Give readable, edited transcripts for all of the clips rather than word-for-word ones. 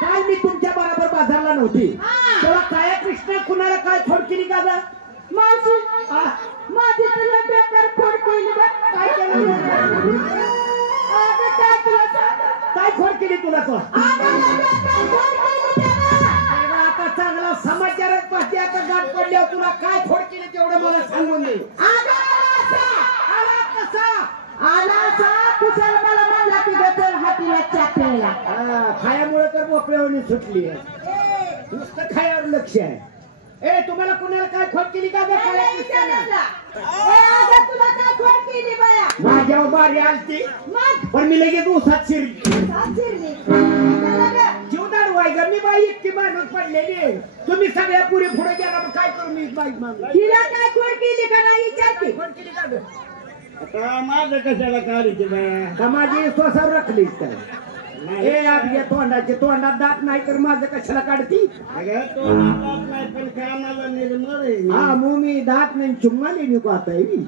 काल मी तुमच्या बरोबर बाजारला नव्हती तेव्हा काय कृष्ण कुणाला काय खोड केली का ग मावशी माझी तुला बेकार खोड केली बा काय केलं अगं काय तुला काय खोड केली तुला तो आता चांगला समाचारच पाहिजे आता गाठ पडल्यावर तुला काय खोड केली तेवढं मला सांगून दे आला कसा कुशल मला म्हणला की गचल हातीला चापेला खायामुळे तर मोकळ्यावणी सुटली आहे नुसतं खायावर लक्ष आहे ए तुम्हाला कुणाला काय खोड केली का ग तुला काय खोड केली बाया माझ्यावर बारी आलती पण मी लगेच उसात शिरली जीवदार वाय ग मी बाई इतकी माणूस पडलेली तुम्ही सगळ्या पुरी पुढे गेला मग काय करू मी बाईक मागून तिला काय खोड केली का नाही विचारते खोड केली का ग आता माझं कशाला काढायची बाया का माझी स्वसावर राखलीस तर ए आज घे तोंडात दात नाही तर माझं कशाला काढती अगं तो दात नाही पण कामाला निर्मळ आहे हा मग मी दात नाही चुम्माली मी पाहताय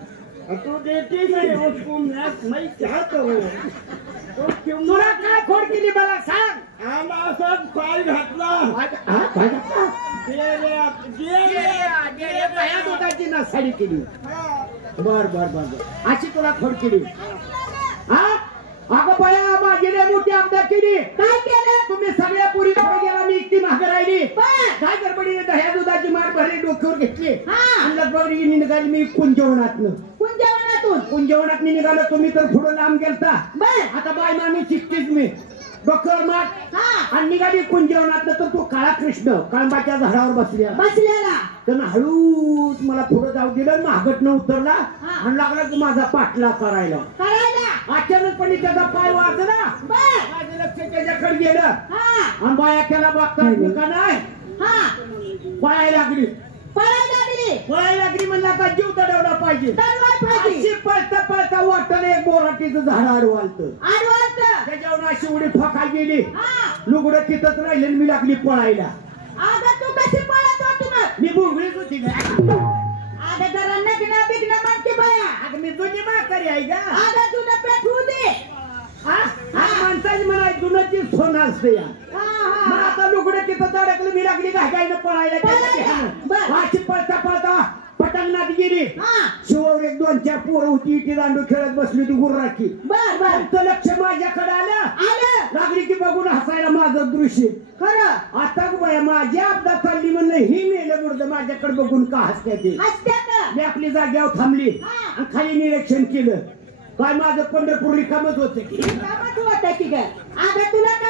तू देते नाही उसको मैं क्या करू तुला काय खोड केली मला सांग आला असाच पाय घातला दुधाची नासाडी केली बर अशी तुला खोड केली हा अगं बाया माझी लय मोठी आमदार केली काय केलं तुम्ही सगळ्या पुरी पुढे गेला मी इतकी मागे राहिली काय गडबडीने दह्या दुधाची मार भरली डोक्यावर घेतली आणि लगबडी निघाली मी कुंजवनात निघालो तुम्ही तर पुढे लांब गेलता आता बाय मामी चिकटीच मी डोक्यावर मार आणि निघाली कुंजवनात तर तो काळा कृष्ण कळंबाच्या झाडावर बसलेला त्यानं हळूच मला पुढे जाऊ दिलं मागत न उतरला आणि लागला की माझा पाठला करायला अचानकपणे त्याचा पाय वाजला माझं लक्ष त्याच्याकडे गेलं आणि बाया त्याला बघता का नाही पळायला लागली म्हणला का जीव तडवला पाहिजे पळता वाटत एक बोराटीचं झाड आडवालत त्याच्यावर अशी उडी फका गेली लुगडं तिथंच राहिले मी लागली पळायला तू कशी पळत होती मग मी बुंगळीच होती जरा नग्न बिग्न म्हणते बाया अगं मी जुनी म्हातारी आहे का तुला पेटवू दे माणसाची म्हणा जुनाची सोनं असते या मग आता लुगडं तिथं अडकलं मी लागली घाटायला पळायला अशी पळता पटंगणात गेली शिवावर एक 2-4 पोरं होती इटी दांडू खेळत बसली होती गुर्राकी लक्ष माझ्याकडे आलं लागली की बघून हसायला माझं दृश्य खरं आता बाया माझी अपघात चालली म्हणलं ही मेलं मुर्द माझ्याकडे बघून का हसते मी आपली जाग्यावर थांबली आणि खाली निरीक्षण केलं काय माझं पंढरपूर रिकामच होतं की तुला काय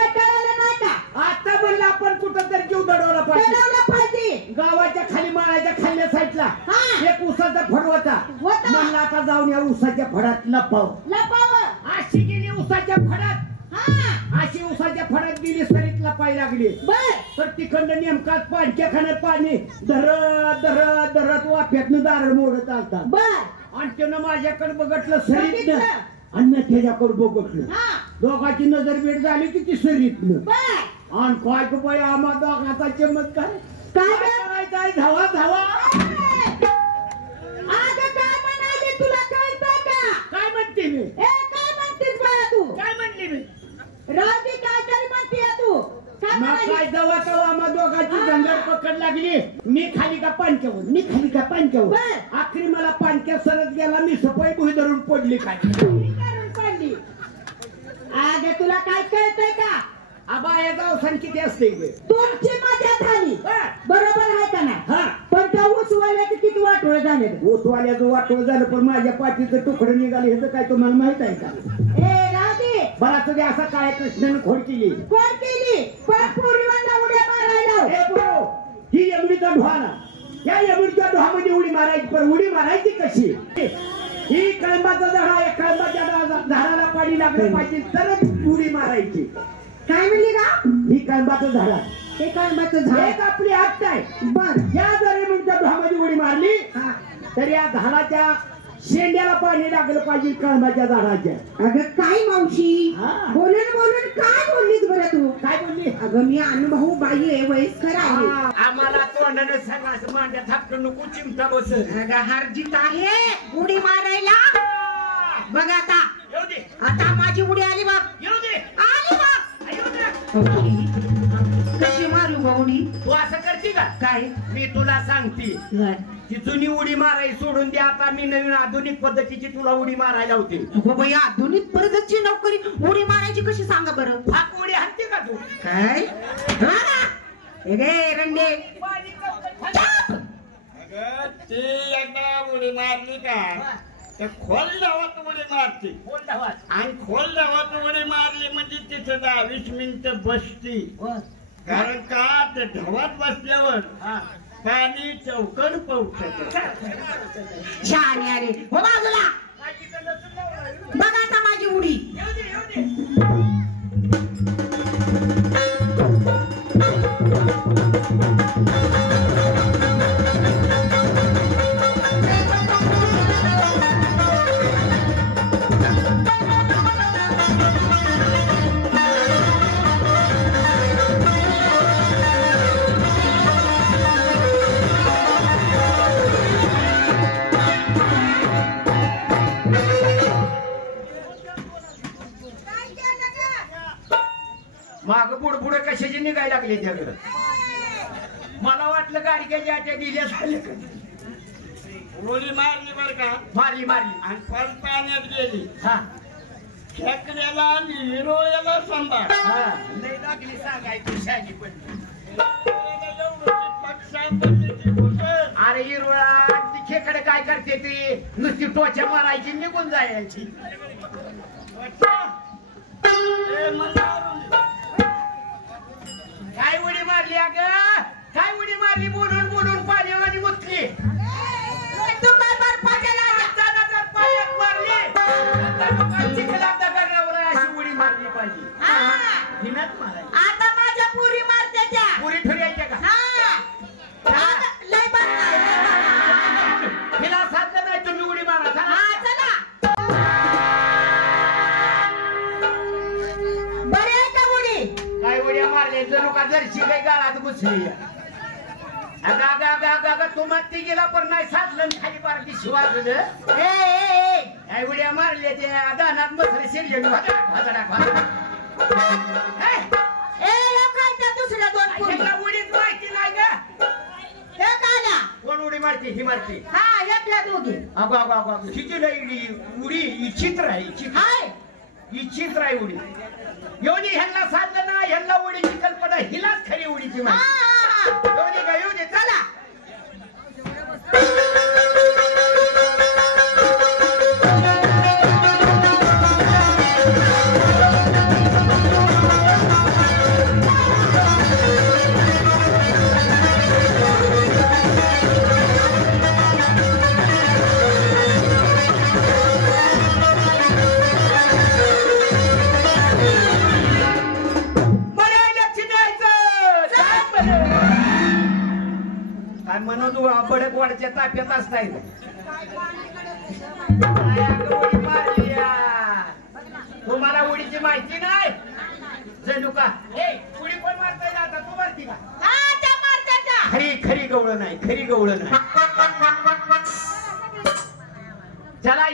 कळालं नाही का आता म्हणलं आपण कुठं तरी जीव दडवला पाहिजे गावाच्या खाली माळाच्या खाल्ल्या साईडला एक उसाचा फड होता म्हणलं आता जाऊन या उसाच्या फडात लपाव अशी गेली उसाच्या फडात गेली सरीत लपाय लागली तर तिकडनं नेमकाच पाणक्या खाण्यात पाणी धरत वाफ्यातनं दारड मोडत आलता आणि त्यानं माझ्याकडे बघितलं सरीतनं आणि मी त्याच्याकडे बघितलं दोघांची नजर भेट झाली की ती सरीतनं आणि काय तो बाई आम्हा दोघांचा चमत्कार काय करायचा धावा तुला कळतंय का काय म्हणते मी काय म्हणतेस बाया तू काय म्हणली मी राजी काय तरी म्हणते तू काय जवळ आम्हा दोघांची जंगल पकड लागली मी खाली का पाणक्यावर आखरी मला पाणक्या सरत गेला मी सफाई भुई धरून पडली पडली आगे तुला काय कळतंय का आबाया गावसान किती असते तुमची मजा झाली बरोबर आहे का नाही पण त्या ऊसवाल्याचं किती वाटोळ झाले ऊसवाल्याचं वाटोळ झालं पण माझ्या पाठीचं तुकडं निघाले ह्याचं काय तुम्हाला माहित आहे का बरा तुझ्या असा काय कृष्णाने खोड केली पण पूर्वीला उड्या मारायला ही यमुडीचा ढोहाना या यमुडीच्या ढोहामध्ये उडी मारायची पण उडी मारायची कशी ही कळंबाचा झाड या कळंबाच्या झाडाला पाणी लागलं पाहिजे तरच उडी मारायची काय म्हणली का ही कळंबाचं झाड हे कळंबाचं झाड एक आपली हट्ट आहे बर या जर यमुडीच्या ढोहामध्ये उडी मारली तर या झाडाच्या शेंड्याला पाणी लागलं पाहिजे कळंबाच्या झाडाच्या अगं काय मावशी बोलून काय बोललीस बरं तू काय बोलली अगं मी अनुभव बाई आहे वयस्कर आहे आम्हाला तोंडाने सांगा असं मांड्या थापटं नको चिमटा बस अगं हरजीत आहे उडी मारायला बघ आता येऊ दे आता माझी उडी आली बघ येऊ दे आली बघ कशी मारू भाऊनी तू असं करते का काय मी तुला सांगते ती जुनी उडी मारायची सोडून दे आता मी नवीन आधुनिक पद्धतीची तुला उडी मारायला होती बाबा या आधुनिक पद्धतीची नोकरी उडी मारायची कशी सांगा बरं फाक उडी हाणते का तू काय रे रंडे ती एकदा उडी मारली का ते खोल धावत उडी मारते बोल धावात आणि खोल धावत उडी मारली म्हणजे तिथे 10-20 मिनिटं बसती कारण का ते धावत बसल्यावर पाणी चौकड पवत शहाणे अरे हो बाजूला बघा आता माझी उडी माग पुढे कशाची निघायला लागली त्याकडं मला वाटलं गाडग्याच्या आट्या दिल्या झाल्या का उडी मारली बर का मारली मारली आणि परत पाण्यात गेली हा खेकड्याला आणि हिरोयाला सांभाळ लय लागली सांगायची शानी पण अरे हिरोळा ती खेकडे काय करते ती नुसती टोच्या मारायची निघून जायची काय उडी मारली अग काय उडी मारली बोलून बोलून पाण्यावानी मुतली तू काय पाण्यात मारली चिखलात दगडावर अशी उडी मारली पाहिजे हिनाच मारायची आता माझ्या पुरी मारते त्या पुरी ठुऱ्यायच्या का लय हिला साधलं नाही तुम्ही उडी मारा चला बरे आहे का उडी काय उड्या मारले जणू का जरशी काही गाळात घुसली तू मत्ती गेला पण नाही साधलं खाली पारखी शिवाजलं काय उड्या मारले ते दानात बसले शिरले दुसऱ्या दोन पुरी उडीच माहिती नाही का कोण उडी मारते ही मारते हा एकल्या दोघी अगो किती उडी इच्छित्र आहे इच्छित्र आहे उडी योनी ह्यांना साधलं ना ह्यांना उडीची कल्पना हिलाच खरी उडीची माहिती योनी का येऊ दे चला म्हणून तू बडक वाढच्या ताफ्यात असताय तुम्हाला उडीची माहिती नाही जणू का उडी पण मारता येईल आता तू मारती का खरी गवळण नाही खरी गवळण नाही चला